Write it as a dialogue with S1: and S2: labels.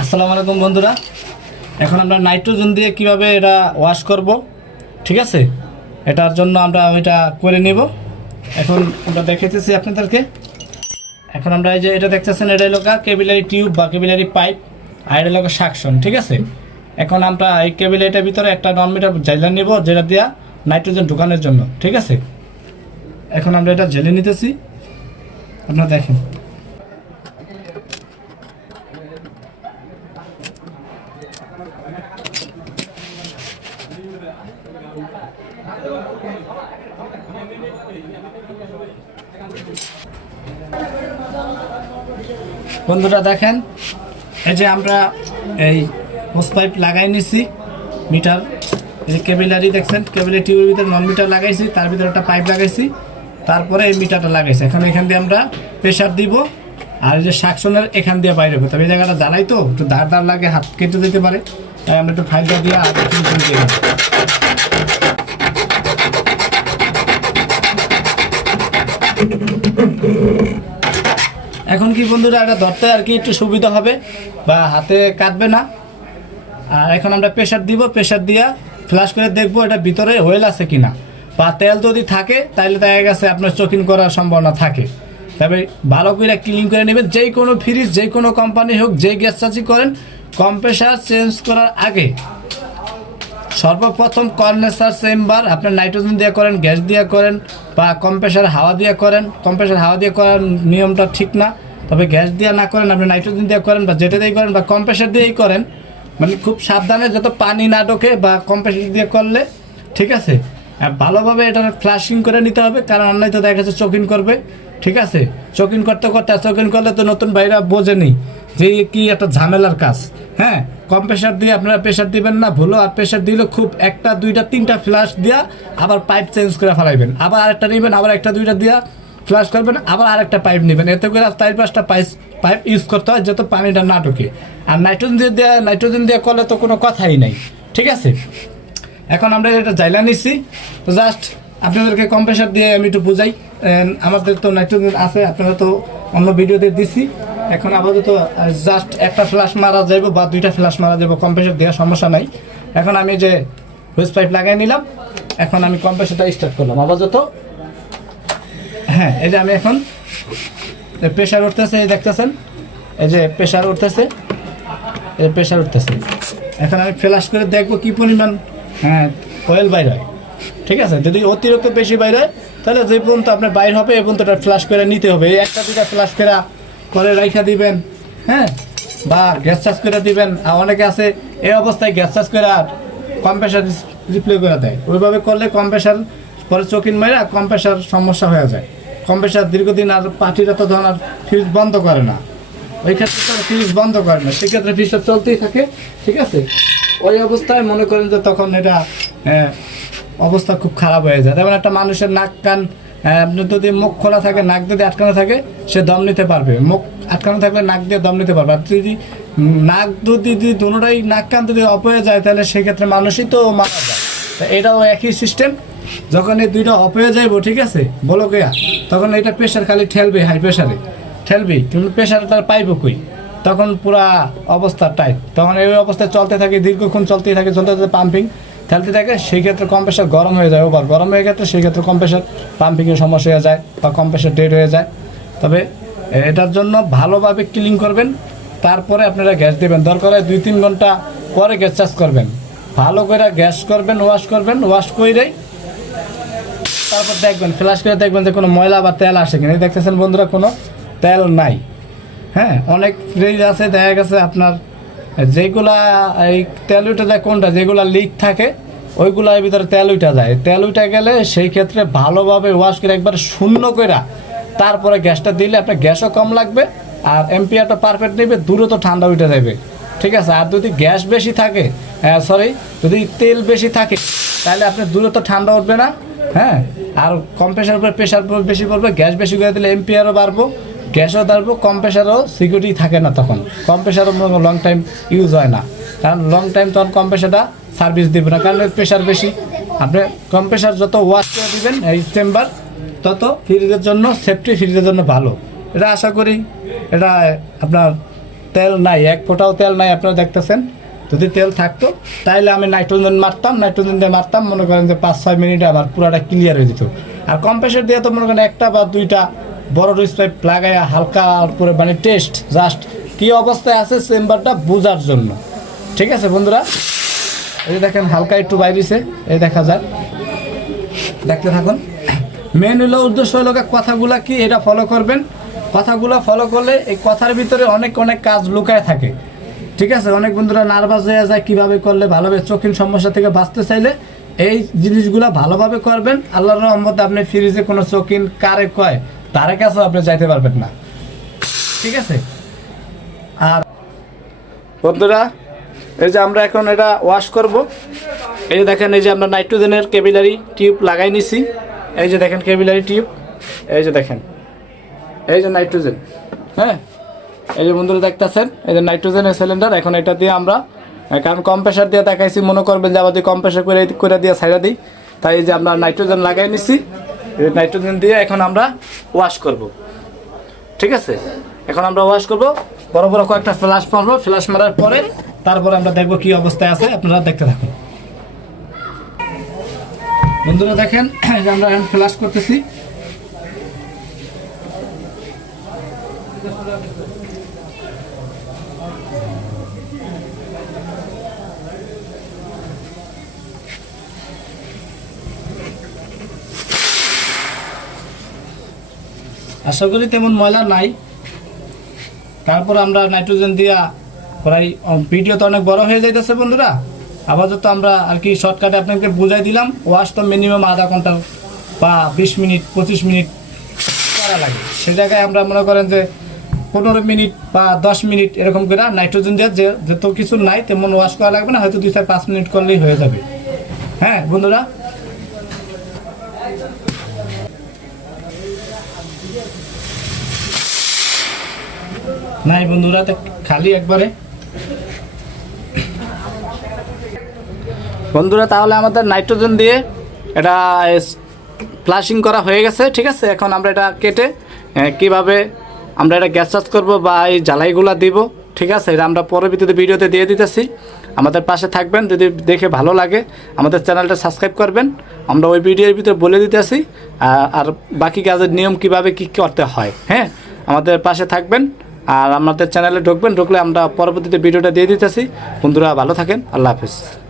S1: আসসালামু আলাইকুম বন্ধুরা। এখন আমরা নাইট্রোজেন দিয়ে কীভাবে এটা ওয়াশ করব, ঠিক আছে? এটার জন্য আমরা এটা করে নিব। এখন আমরা দেখাইতেছি আপনাদেরকে। এখন আমরা এই যে এটা দেখতেছেন, এটা হলো কেবিলারি টিউব বা কেবিলারি পাইপ আর এটা হলো সাকশন ঠিক আছে? এখন আমরা এই কেবিলারিটার ভিতরে একটা নন মিটার নিব, যেটা দিয়া নাইট্রোজেন ঢুকানোর জন্য, ঠিক আছে? এখন আমরা এটা জেলে নিতেছি। আপনারা দেখেন। বন্ধুরা দেখেন, এই যে আমরা এই হোস পাইপ লাগাই নিছি, মিটার। এই কেবিলারি দেখছেন কেবিলারি টিউবের ভিতরে নন মিটার লাগাইছি, তার ভিতরে একটা পাইপ লাগাইছি, তারপরে এই মিটারটা লাগাইছি। এখন এখান দিয়ে আমরা প্রেশার দিব, আর এই যে শাকসনের এখান দিয়ে বাইরে হবে। তবে এই জায়গাটা দাঁড়াই তো, একটু দাঁড় দাঁড় লাগে, হাত কেটে দিতে পারে, তাই আমরা একটু ফাইলটা দিয়ে আর একটু ফিনিশিং দিয়ে দিই। এখন কি বন্ধুরা, এটা ধরতে আর কি একটু সুবিধা হবে, বা হাতে কাটবে না। আর এখন আমরা প্রেশার দিব প্রেশার দিয়া ফ্লাশ করে দেখব এটা ভিতরে হোয়েল আছে কিনা। বা তেল যদি থাকে তাহলে দেখা গেছে আপনার চকিং করার সম্ভাবনা থাকে। তবে ভালো করে ক্লিন করে নেবেন, যেই কোনো ফ্রিজ যে কোনো কোম্পানি হোক, যে গ্যাস চাষি করেন কম্প্রেসার চেঞ্জ করার আগে সর্বপ্রথম কর্নেসার চেম্বার, আপনার নাইট্রোজেন দিয়ে করেন, গ্যাস দিয়ে করেন, বা কম্প্রেসার হাওয়া দিয়ে করেন। কম্প্রেসার হাওয়া দিয়ে করার নিয়মটা ঠিক না। তবে গ্যাস দিয়ে না করেন, আপনি নাইট্রোজেন দিয়ে করেন, বা যেটা দিয়ে করেন, বা কম্প্রেসার দিয়েই করেন। মানে খুব সাবধানে যত পানি না ঢোকে, বা কম্প্রেসার দিয়ে করলে, ঠিক আছে? ভালোভাবে এটা ফ্লাশিং করে নিতে হবে, কারণ অন্যায় তো দেখা যাচ্ছে চকিন করবে। ঠিক আছে? চকিন করতে করতে চকিন করলে তো নতুন ভাইরা বোঝেনি যে কি একটা ঝামেলার কাজ। হ্যাঁ? কম প্রেশার দিয়ে আপনারা প্রেশার দিবেন না, ভুলো আর প্রেশার দিলে খুব একটা, দুইটা, তিনটা ফ্লাশ দিয়া আবার পাইপ চেঞ্জ করে ফেলাইবেন। আবার আরেকটা নেবেন, আবার একটা, দুইটা দিয়া ফ্লাশ করবেন, আবার আরেকটা পাইপ নেবেন। এতে করে চার পাঁচটা পাইপ পাইপ ইউজ করতে হয় যাতে পানিটা না ঢোকে। আর নাইট্রোজেন দিয়ে দেওয়া নাইট্রোজেন দিয়ে করলে তো কোনো কথাই নাই। ঠিক আছে? এখন আমরা এটা জাইলা নিচ্ছি তো জাস্ট আপনাদেরকে কম্প্রেসার দিয়ে আমি একটু বুঝাই। আমাদের তো নাইট্রোজেন আছে, আপনারা তো অন্য ভিডিওতে দিছি। এখন আপাতত জাস্ট একটা ফ্ল্যাশ মারা যাবে বা দুইটা ফ্ল্যাশ মারা যাবে কম্প্রেসার দেওয়ার সমস্যা নাই। এখন আমি যে হুইস পাইপ লাগাই নিলাম, এখন আমি কম্প্রেসারটা স্টার্ট করলাম আপাতত। হ্যাঁ এই যে আমি এখন প্রেশার উঠতেছে, এই দেখতেছেন? এই যে প্রেশার উঠতেছে, এই প্রেশার উঠতেছে। এখন আমি ফ্ল্যাশ করে দেখব কি পরিমাণ হ্যাঁ অয়েল বাইর হয়। ঠিক আছে? যদি অতিরিক্ত বেশি বাইরে হয় তাহলে যে পর্যন্ত আপনার বাইর হবে এই পর্যন্ত ওটা ফ্ল্যাশ করে নিতে হবে। এই একটা দুটা ফ্ল্যাশ করে করে রাইখা দিবেন হ্যাঁ? বা গ্যাস চার্জ করে দিবেন। আর অনেকে আছে এই অবস্থায় গ্যাস চার্জ করে আর কম্প্রেসার রিপ্লে করে দেয়। ওইভাবে করলে কম্প্রেসার পরে চকিন মেরে কম্প্রেসার সমস্যা হয়ে যায়। কম্প্রেসার দীর্ঘদিন আর পার্টিরা তো ধরুন আর ফ্রিজ বন্ধ করে না। ওই ক্ষেত্রে তো ফ্রিজ বন্ধ করে না। সেক্ষেত্রে ফ্রিজটা চলতেই থাকে ঠিক আছে? ওই অবস্থায় মনে করেন যে তখন এটা আহ, অবস্থা খুব খারাপ হয়ে যায়। যেমন একটা মানুষের নাক, কান যদি মুখ খোলা থাকে, নাক যদি আটকানো থাকে, সে দম নিতে পারবে। মুখ আটকানো থাকলে নাক দিয়ে দম নিতে পারবে। আর যদি নাক যদি যদি দুটোটাই নাক, কান যদি অফ হয়ে যায়, তাহলে সেক্ষেত্রে মানুষই তো মারা যায়। এটাও একই সিস্টেম যখন এই দুইটা অফ হয়ে যাইব, ঠিক আছে? বলো গিয়া তখন এটা প্রেশার খালি ঠেলবে হাই প্রেশারে ঠেলবি কিন্তু প্রেশার তার পাইব কই? তখন পুরা অবস্থা টাইট তখন এই অবস্থায় চলতে থাকে, দীর্ঘক্ষণ চলতেই থাকে, চলতে চলতে পাম্পিং ঠেলতে থাকে সেই ক্ষেত্রে কম্প্রেসার গরম হয়ে যায়, ওভার গরম হয়ে গেলে সেই ক্ষেত্রে কম্প্রেসার পাম্পিংয়ের সমস্যা হয়ে যায় বা কম্প্রেসার ডেড হয়ে যায়। তবে এটার জন্য ভালোভাবে ক্লিন করবেন, তারপরে আপনারা গ্যাস দেবেন। দরকার হয় দুই তিন ঘণ্টা পরে গ্যাস চার্জ করবেন। ভালো করে গ্যাস করবেন ওয়াশ করবেন ওয়াশ করেই তারপর দেখবেন ফ্ল্যাশ করে দেখবেন যে কোনো ময়লা বা তেল আসে কিনা। দেখতেছেন বন্ধুরা, কোনো তেল নাই। হ্যাঁ অনেক ফ্রিজ আছে, দেখা গেছে আপনার যেগুলা, এই তেল উঠে যায় কোনটা, যেগুলা লিক থাকে, ওইগুলার ভিতরে তেল উঠে যায়। তেল উঠে গেলে সেই ক্ষেত্রে ভালোভাবে ওয়াশ করে একবার শূন্য করে তারপরে গ্যাসটা দিলে আপনার গ্যাসও কম লাগবে আর এমপিআরটা পারফেক্ট নেবে, দ্রুত ঠান্ডা উঠে যাবে। ঠিক আছে? আর যদি গ্যাস বেশি থাকে হ্যাঁ সরি যদি তেল বেশি থাকে, তাহলে আপনার দ্রুত ঠান্ডা উঠবে না হ্যাঁ? আর কম প্রেশার উপরে প্রেশার বেশি পড়বে, গ্যাস বেশি করে দিলে এমপিআরও বাড়বো। গ্যাসও বাড়বো কম প্রেশারও সিকিউরিটি থাকে না তখন। কম প্রেশারও লং টাইম ইউজ হয় না। কারণ লং টাইম তখন কম প্রেশারটা সার্ভিস দেবে না। কারণ প্রেশার বেশি। আপনি কম প্রেশার যত ওয়াশ করে দিবেন এই চেম্বার তত ফ্রিজের জন্য সেফটি ফ্রিজের জন্য ভালো। এটা আশা করি। এটা আপনার তেল নাই, এক ফোঁটাও তেল নাই, আপনারা দেখতেছেন। যদি তেল থাকতো তাহলে আমি নাইট্রোজেন মারতাম নাইট্রোজেন দিয়ে মারতাম। মনে করেন যে পাঁচ ছয় মিনিটে আমার পুরাটা ক্লিয়ার হয়ে যেত। আর কম্প্রেসার দিয়ে তো মনে করেন একটা বা দুইটা বড় পাইপ লাগাইয়া হালকা করে মানে টেস্ট জাস্ট কী অবস্থায় আছে চেম্বারটা বোঝার জন্য। ঠিক আছে বন্ধুরা? এই দেখেন হালকা একটু বাইরেছে, এই দেখা যাক। দেখতে থাকুন। মেন হলো উদ্দেশ্য হলো কথাগুলা কি, এটা ফলো করবেন। কথাগুলো ফলো করলে এই কথার ভিতরে অনেক অনেক কাজ লুকায় থাকে। ঠিক আছে? অনেক বন্ধুরা নার্ভাস হয়ে যায় কীভাবে করলে ভালোভাবে চোখিন সমস্যা থেকে বাঁচতে চাইলে। এই জিনিসগুলো ভালোভাবে করবেন। আল্লাহর রহমতে আপনি ফ্রিজে কোনো চোখিন কারে কয় তার কাছেও আপনি যাইতে পারবেন না। ঠিক আছে? আর বন্ধুরা, এই যে আমরা এখন এটা ওয়াশ করব। এই যে দেখেন, এই যে আমরা নাইট্রোজেনের কেবিলারি টিউব লাগাই নিছি। এই যে দেখেন কেবিলারি টিউব এই যে দেখেন। এই যে নাইট্রোজেন হ্যাঁ? এই যে বন্ধুরা দেখতেছেন, এই যে নাইট্রোজেনের সিলিন্ডার এখন এটা দিয়ে আমরা কারণ কম্প্রেসার দিয়ে দেখাইছি, মনে করবেন যে আমাদের কম্প্রেসার করে করে দিয়ে ছাইড়া দিই, তাই এই যে আমরা নাইট্রোজেন লাগাই নিছি। নাইট্রোজেন দিয়ে এখন আমরা ওয়াশ করব। ঠিক আছে? এখন আমরা ওয়াশ করব। বড় বড় কয়েকটা ফ্ল্যাশ মারবো ফ্ল্যাশ মারার পরে তারপরে আমরা দেখব কি অবস্থায় আছে। আপনারা দেখতে থাকুন। বন্ধুরা দেখেন আমরা এখন ফ্ল্যাশ করতেছি। আশা করি তেমন ময়লা নাই। তারপর আমরা নাইট্রোজেন দিয়া প্রায় ভিডিও তো অনেক বড় হয়ে যাইতেছে বন্ধুরা। আপাতত আমরা আর কি শর্টকাটে আপনাকে বুঝাই দিলাম ওয়াশ তো মিনিমাম আধা ঘণ্টা বা বিশ মিনিট, পঁচিশ মিনিট করা লাগে। সে জায়গায় আমরা মনে করেন যে পনেরো মিনিট বা দশ মিনিট এরকম করে নাইট্রোজেন দিয়ে যে, যত কিছু নাই, তেমন ওয়াশ করা লাগবে না, হয়তো দুই থেকে পাঁচ মিনিট করলেই হয়ে যাবে। হ্যাঁ বন্ধুরা? নাই বন্ধুরা খালি একবারে। বন্ধুরা, তাহলে আমাদের নাইট্রোজেন দিয়ে এটা ফ্লাশিং করা হয়ে গেছে, ঠিক আছে? এখন আমরা এটা কেটে কীভাবে আমরা এটা গ্যাস চার্জ করব বা এই জ্বালাইগুলো দিব, ঠিক আছে? এটা আমরা পরবর্তীতে ভিডিওতে দিয়ে দিতেছি। আমাদের পাশে থাকবেন, যদি দেখে ভালো লাগে, আমাদের চ্যানেলটা সাবস্ক্রাইব করবেন। আমরা ওই ভিডিওর ভিতরে বলে দিতেছি আর বাকি কাজের নিয়ম কীভাবে কি করতে হয় হ্যাঁ? আমাদের পাশে থাকবেন। আর আমাদের চ্যানেলে ঢুকবেন, ঢুকলে আমরা পরবর্তীতে ভিডিওটা দিয়ে দিতেছি। বন্ধুরা, ভালো থাকেন, আল্লাহ হাফিজ।